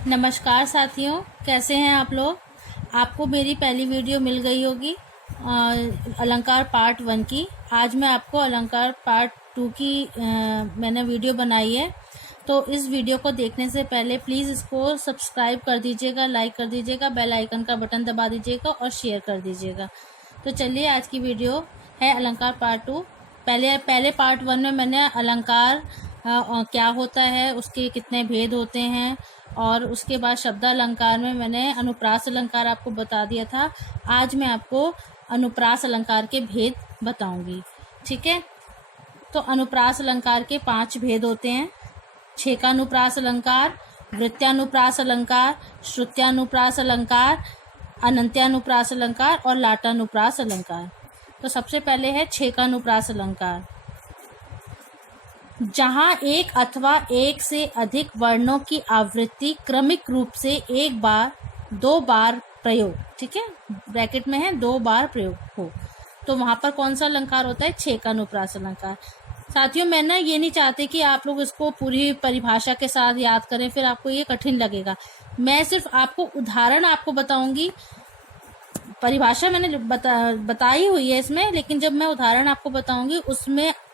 नमस्कार साथियों, कैसे हैं आप लोग। आपको मेरी पहली वीडियो मिल गई होगी अलंकार पार्ट 1 की। आज मैं आपको अलंकार पार्ट 2 की मैंने वीडियो बनाई है। तो इस वीडियो को देखने से पहले प्लीज़ इसको सब्सक्राइब कर दीजिएगा, लाइक कर दीजिएगा, बेल आइकन का बटन दबा दीजिएगा और शेयर कर दीजिएगा। तो चलिए, आज की वीडियो है अलंकार पार्ट 2। पहले पार्ट 1 में मैंने अलंकार क्या होता है, उसके कितने भेद होते हैं, और उसके बाद शब्द अलंकार में मैंने अनुप्रास अलंकार आपको बता दिया था। आज मैं आपको अनुप्रास अलंकार के भेद बताऊंगी, ठीक है। तो अनुप्रास अलंकार के 5 भेद होते हैं: छेकानुप्रास अलंकार, वृत्यानुप्रास अलंकार, श्रुत्यानुप्रास अलंकार, अनंत्यानुप्रास अलंकार और लाटानुप्रास अलंकार। तो सबसे पहले है छेकानुप्रास अलंकार, जहां एक अथवा एक से अधिक वर्णों की आवृत्ति क्रमिक रूप से एक बार, 2 बार प्रयोग, ठीक है, ब्रैकेट में है 2 बार प्रयोग हो, तो वहां पर कौन सा अलंकार होता है? छेकानुप्रास अलंकार। साथियों, मैं ना ये नहीं चाहती कि आप लोग इसको पूरी परिभाषा के साथ याद करें, फिर आपको ये कठिन लगेगा। मैं सिर्फ आपको उदाहरण आपको बताऊंगी। परिभाषा मैंने बताई हुई है इसमें, लेकिन जब मैं उदाहरण आपको बताऊंगी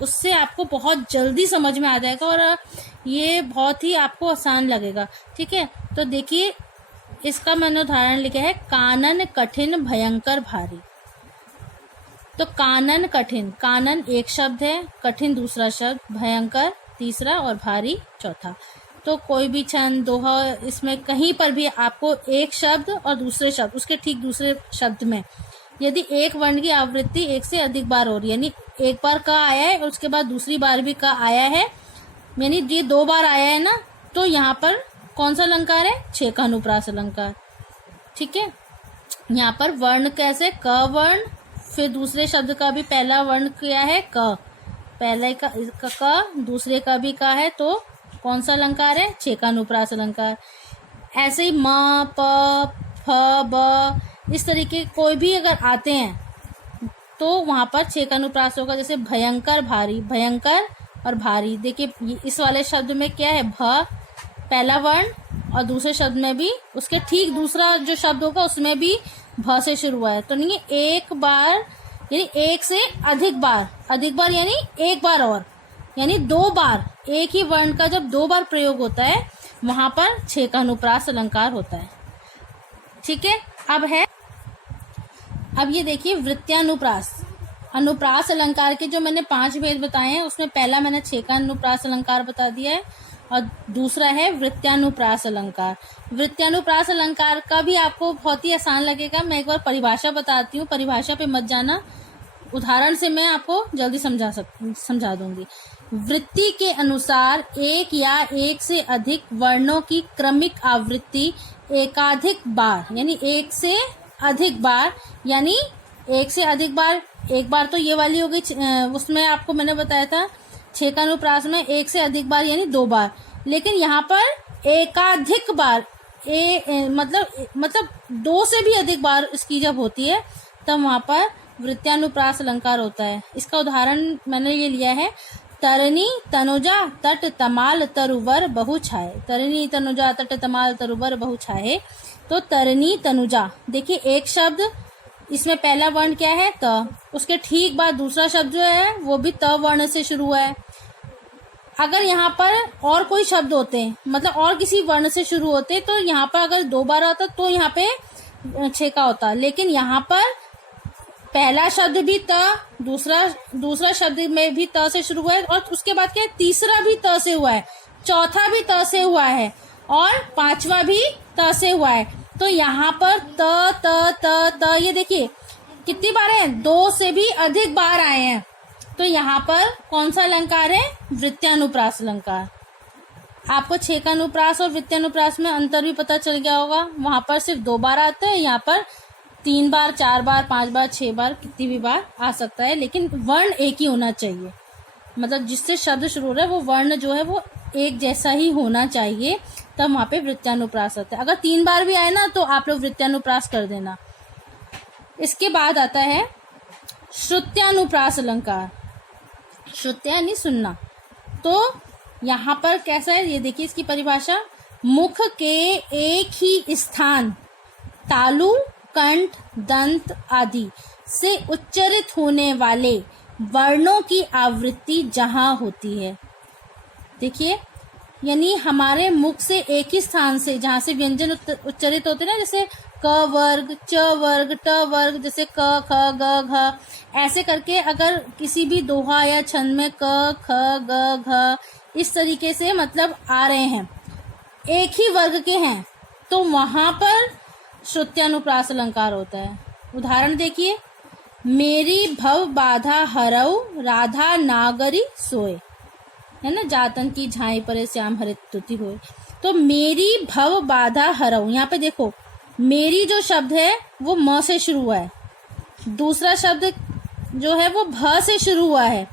उससे आपको बहुत जल्दी समझ में आ जाएगा और ये बहुत ही आपको आसान लगेगा, ठीक है। तो देखिए, इसका मैंने उदाहरण लिखा है: कानन कठिन भयंकर भारी। तो कानन कठिन, कानन एक शब्द है, कठिन दूसरा शब्द, भयंकर तीसरा और भारी चौथा। तो कोई भी छंद, दोहा, इसमें कहीं पर भी आपको एक शब्द और दूसरे शब्द, उसके ठीक दूसरे शब्द में यदि एक वर्ण की आवृत्ति एक से अधिक बार हो रही है, यानी एक बार का आया है और उसके बाद दूसरी बार भी का आया है, यानी ये 2 बार आया है ना, तो यहाँ पर कौन सा अलंकार है? छेकानुप्रास अलंकार, ठीक है। यहाँ पर वर्ण कैसे? क वर्ण, फिर दूसरे शब्द का भी पहला वर्ण क्या है? क, पहले का क, दूसरे का भी का है, तो कौन सा अलंकार है? छेकानुप्रास अलंकार। ऐसे ही म, प, फ, ब, इस तरीके कोई भी अगर आते हैं तो वहां पर छेकानुप्रास होगा। जैसे भयंकर भारी, भयंकर और भारी, देखिए इस वाले शब्द में क्या है? भ पहला वर्ण, और दूसरे शब्द में भी उसके ठीक दूसरा जो शब्द होगा उसमें भी भ से शुरू हुआ है। तो नहीं, एक बार यानी एक से अधिक बार, अधिक बार यानी एक बार और, यानी 2 बार, एक ही वर्ण का जब 2 बार प्रयोग होता है वहां पर छेकानुप्रास अलंकार होता है, ठीक है। अब ये देखिए वृत्यानुप्रास, अनुप्रास अलंकार के जो मैंने 5 भेद बताए हैं उसमें पहला मैंने छेकानुप्रास अलंकार बता दिया है और दूसरा है वृत्यानुप्रास अलंकार। वृत्यानुप्रास अलंकार का भी आपको बहुत ही आसान लगेगा। मैं एक बार परिभाषा बताती हूँ, परिभाषा पे मत जाना, उदाहरण से मैं आपको जल्दी समझा दूंगी। वृत्ति के अनुसार एक या एक से अधिक वर्णों की क्रमिक आवृत्ति एकाधिक बार, यानी एक से अधिक बार, यानी एक से अधिक बार, एक बार तो ये वाली हो गई, उसमें आपको मैंने बताया था छेकानुप्रास में एक से अधिक बार यानी 2 बार, लेकिन यहाँ पर एकाधिक बार, मतलब 2 से भी अधिक बार इसकी जब होती है तब वहां पर वृत्यानुप्रास अलंकार होता है। इसका उदाहरण मैंने ये लिया है: तरनी तनुजा तट तमाल तरुवर बहु छाए। तरनी तनुजा तट तमाल तरुवर बहु छाए। तो तरनी तनुजा, देखिए एक शब्द, इसमें पहला वर्ण क्या है? त, उसके ठीक बाद दूसरा शब्द जो है वो भी त वर्ण से शुरू हुआ है। अगर यहाँ पर और कोई शब्द होते, मतलब और किसी वर्ण से शुरू होते, तो यहाँ पर अगर 2 बार आता तो यहाँ पे छेका होता, लेकिन यहाँ पर पहला शब्द भी त, दूसरा शब्द में भी त से शुरू हुआ है, और उसके बाद क्या है? तीसरा भी त से हुआ है, चौथा भी त से हुआ है और 5वां भी त से हुआ है। तो यहाँ पर त त त त, ये देखिए कितनी बार है? 2 से भी अधिक बार आए हैं। तो यहाँ पर कौन सा अलंकार है? वृत्यानुप्रास अलंकार। आपको छेकानुप्रास और वृत्यानुप्रास में अंतर भी पता चल गया होगा। वहां पर सिर्फ 2 बार आते हैं, यहाँ पर 3 बार, 4 बार, 5 बार, 6 बार, कितनी भी बार आ सकता है, लेकिन वर्ण एक ही होना चाहिए। मतलब जिससे शब्द शुरू हो रहा है वो वर्ण जो है वो एक जैसा ही होना चाहिए, तब वहां पे वृत्यानुप्रास आता है। अगर 3 बार भी आए ना तो आप लोग वृत्यानुप्रास कर देना। इसके बाद आता है श्रुत्यानुप्रास अलंकार। श्रुत्या यानी सुनना। तो यहाँ पर कैसा है, ये देखिए इसकी परिभाषा: मुख के एक ही स्थान तालु, कंठ, दंत आदि से उच्चारित होने वाले वर्णों की आवृत्ति जहाँ होती है। देखिए, यानी हमारे मुख से एक ही स्थान से जहाँ से व्यंजन उच्चारित होते हैं ना, जैसे क वर्ग, च वर्ग, ट वर्ग, जैसे क, ख, ग, घ, ऐसे करके अगर किसी भी दोहा या छंद में क, ख, ग, घ इस तरीके से मतलब आ रहे हैं, एक ही वर्ग के हैं, तो वहां पर श्रुत्यानुप्रास अलंकार होता है। उदाहरण देखिए, मेरी भव बाधा हरऊ राधा नागरी सोए, है ना, जातन की झाई परे श्याम हरित तुति होए। तो मेरी भव बाधा हरऊ, यहाँ पे देखो मेरी जो शब्द है वो म से शुरू हुआ है, दूसरा शब्द जो है वो भ से शुरू हुआ है,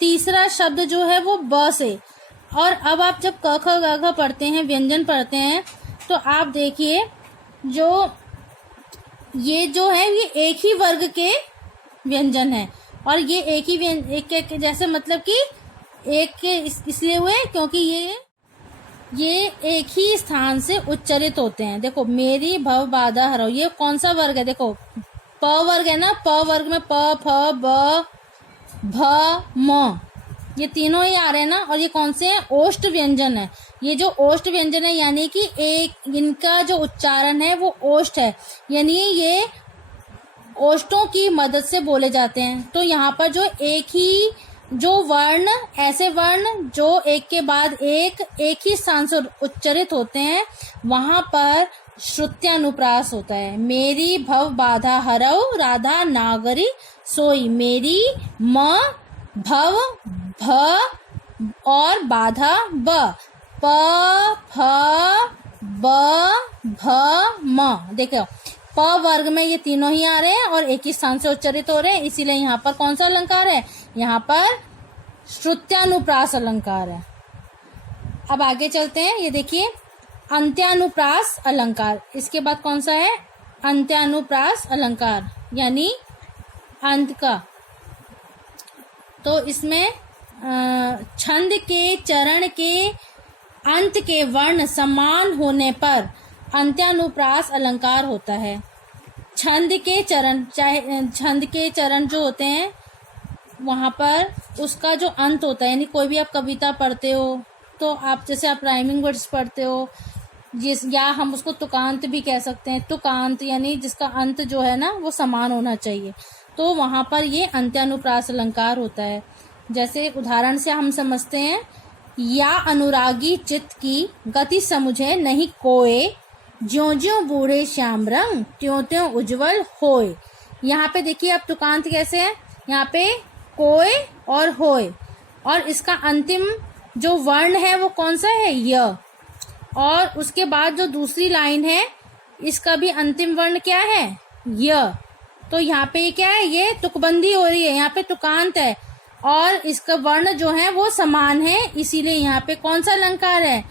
तीसरा शब्द जो है वो ब से। और अब आप जब क ख ग घ पढ़ते हैं, व्यंजन पढ़ते हैं, तो आप देखिए ये जो है ये एक ही वर्ग के व्यंजन है, और ये एक ही एक जैसे मतलब कि एक के इसलिए हुए क्योंकि ये एक ही स्थान से उच्चारित होते हैं। देखो, मेरी भव बाधा हरऊ, ये कौन सा वर्ग है? देखो प वर्ग है ना, प वर्ग में प, फ, ब, भ, म, ये तीनों ही आ रहे हैं ना, और ये कौन से हैं? ओष्ठ व्यंजन है। ये जो ओष्ठ व्यंजन है यानी कि एक इनका जो उच्चारण है वो ओष्ठ है, यानी ये ओष्ठों की मदद से बोले जाते हैं। तो यहाँ पर जो एक ही जो वर्ण, ऐसे वर्ण जो एक के बाद एक ही स्थान से उच्चारित होते हैं, वहां पर श्रुत्यानुप्रास होता है। मेरी भव बाधा हरऊ राधा नागरी सोई, मेरी म, भव भ और बाधा ब, प, फ, ब, भ, म। देखो प वर्ग में ये तीनों ही आ रहे हैं और एक ही स्थान से उच्चारित हो रहे हैं, इसीलिए यहाँ पर कौन सा अलंकार है? यहाँ पर श्रुत्यानुप्रास अलंकार है। अब आगे चलते हैं, ये देखिए अंत्यानुप्रास अलंकार। इसके बाद कौन सा है? अंत्यानुप्रास अलंकार, यानी अंत का। तो इसमें छंद के चरण के अंत के वर्ण समान होने पर अंत्यानुप्रास अलंकार होता है। छंद के चरण, चाहे छंद के चरण जो होते हैं वहाँ पर उसका जो अंत होता है, यानी कोई भी आप कविता पढ़ते हो तो आप जैसे आप राइमिंग वर्ड्स पढ़ते हो, या हम उसको तुकांत भी कह सकते हैं। तुकांत यानी जिसका अंत जो है ना वो समान होना चाहिए, तो वहाँ पर ये अंत्यानुप्रास अलंकार होता है। जैसे उदाहरण से हम समझते हैं, या अनुरागी चित्त की गति समुझे नहीं कोय, ज्यों ज्यों बूढ़े श्याम रंग त्यों त्यों उज्जवल होय। यहाँ पे देखिए अब तुकांत कैसे है, यहाँ पे कोय और होय, और इसका अंतिम जो वर्ण है वो कौन सा है? य। और उसके बाद जो दूसरी लाइन है इसका भी अंतिम वर्ण क्या है? य। तो यहाँ पे क्या है? ये तुकबंदी हो रही है, यहाँ पे तुकांत है और इसका वर्ण जो है वो समान है, इसीलिए यहाँ पे कौन सा अलंकार है?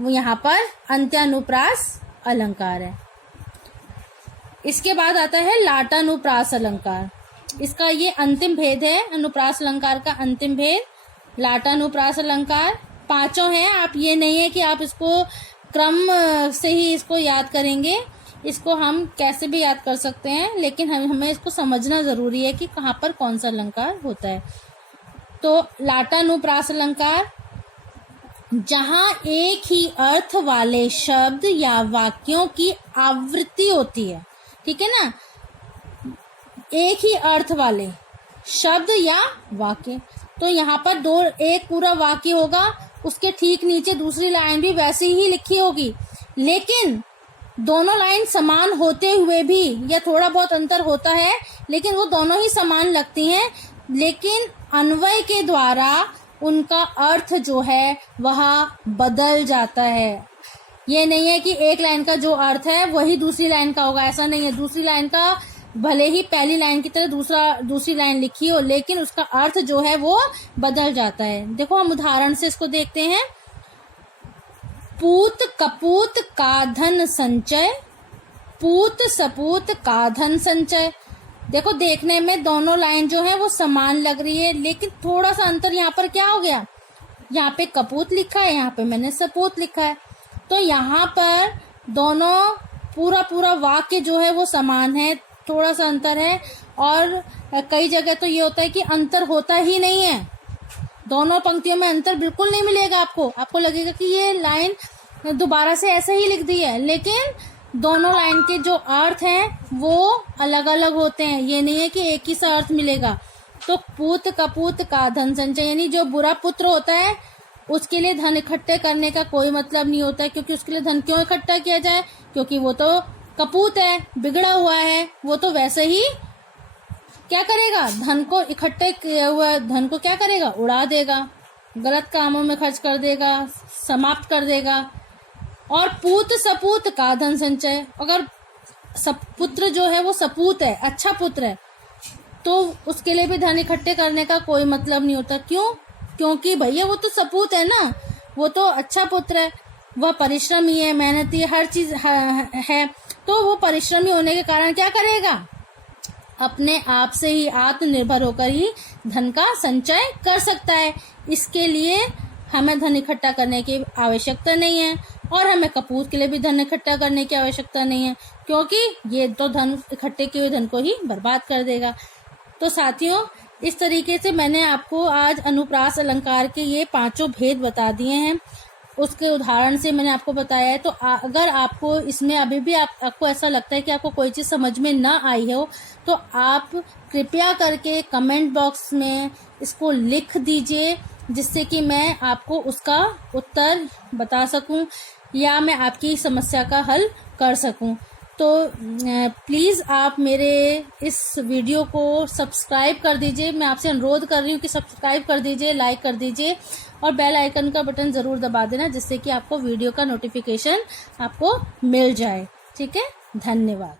वो यहाँ पर अंत्यानुप्रास अलंकार है। इसके बाद आता है लाटानुप्रास अलंकार। इसका ये अंतिम भेद है, अनुप्रास अलंकार का अंतिम भेद लाटानुप्रास अलंकार। पांचों हैं, आप ये नहीं है कि आप इसको क्रम से ही इसको याद करेंगे, इसको हम कैसे भी याद कर सकते हैं, लेकिन हमें इसको समझना जरूरी है कि कहाँ पर कौन सा अलंकार होता है। तो लाटानुप्रास अलंकार, जहाँ एक ही अर्थ वाले शब्द या वाक्यों की आवृत्ति होती है, ठीक है ना, एक ही अर्थ वाले शब्द या वाक्य। तो यहाँ पर एक पूरा वाक्य होगा, उसके ठीक नीचे दूसरी लाइन भी वैसे ही लिखी होगी, लेकिन दोनों लाइन समान होते हुए भी या थोड़ा बहुत अंतर होता है, लेकिन वो दोनों ही समान लगती हैं, लेकिन अन्वय के द्वारा उनका अर्थ जो है वह बदल जाता है। ये नहीं है कि एक लाइन का जो अर्थ है वही दूसरी लाइन का होगा, ऐसा नहीं है। दूसरी लाइन का भले ही पहली लाइन की तरह दूसरी लाइन लिखी हो, लेकिन उसका अर्थ जो है वो बदल जाता है। देखो हम उदाहरण से इसको देखते हैं। पूत कपूत का धन संचय, पूत सपूत का धन संचय। देखो देखने में दोनों लाइन जो है वो समान लग रही है, लेकिन थोड़ा सा अंतर यहाँ पर क्या हो गया, यहाँ पे कपूत लिखा है, यहाँ पे मैंने सपूत लिखा है। तो यहाँ पर दोनों पूरा वाक्य जो है वो समान है, थोड़ा सा अंतर है। और कई जगह तो ये होता है कि अंतर होता ही नहीं है, दोनों पंक्तियों में अंतर बिल्कुल नहीं मिलेगा आपको लगेगा कि ये लाइन दोबारा से ऐसे ही लिख दी है, लेकिन दोनों लाइन के जो अर्थ हैं वो अलग अलग होते हैं। ये नहीं है कि एक ही सा अर्थ मिलेगा। तो पूत कपूत का धन संचय, यानी जो बुरा पुत्र होता है उसके लिए धन इकट्ठे करने का कोई मतलब नहीं होता है, क्योंकि उसके लिए धन क्यों इकट्ठा किया जाए, क्योंकि वो तो कपूत है, बिगड़ा हुआ है। वो तो वैसे ही क्या करेगा, धन को इकट्ठे किया हुआ धन को क्या करेगा, उड़ा देगा, गलत कामों में खर्च कर देगा, समाप्त कर देगा। और पूत सपूत का धन संचय, अगर पुत्र जो है वो सपूत है, अच्छा पुत्र है, तो उसके लिए भी धन इकट्ठे करने का कोई मतलब नहीं होता। क्यों? क्योंकि भैया वो तो सपूत है ना, वो तो अच्छा पुत्र है, वह परिश्रमी है, मेहनती है, हर चीज है। तो वो परिश्रमी होने के कारण क्या करेगा, अपने आप से ही आत्मनिर्भर होकर ही धन का संचय कर सकता है। इसके लिए हमें धन इकट्ठा करने की आवश्यकता नहीं है, और हमें कपूत के लिए भी धन इकट्ठा करने की आवश्यकता नहीं है, क्योंकि ये तो धन इकट्ठे किए हुए धन को ही बर्बाद कर देगा। तो साथियों, इस तरीके से मैंने आपको आज अनुप्रास अलंकार के ये 5 भेद बता दिए हैं। उसके उदाहरण से मैंने आपको बताया है। तो अगर आपको इसमें अभी भी आपको ऐसा लगता है कि आपको कोई चीज़ समझ में ना आई हो, तो आप कृपया करके कमेंट बॉक्स में इसको लिख दीजिए, जिससे कि मैं आपको उसका उत्तर बता सकूं या मैं आपकी समस्या का हल कर सकूं। तो प्लीज़ आप मेरे इस वीडियो को सब्सक्राइब कर दीजिए। मैं आपसे अनुरोध कर रही हूँ कि सब्सक्राइब कर दीजिए, लाइक कर दीजिए, और बेल आइकन का बटन ज़रूर दबा देना, जिससे कि आपको वीडियो का नोटिफिकेशन आपको मिल जाए। ठीक है, धन्यवाद।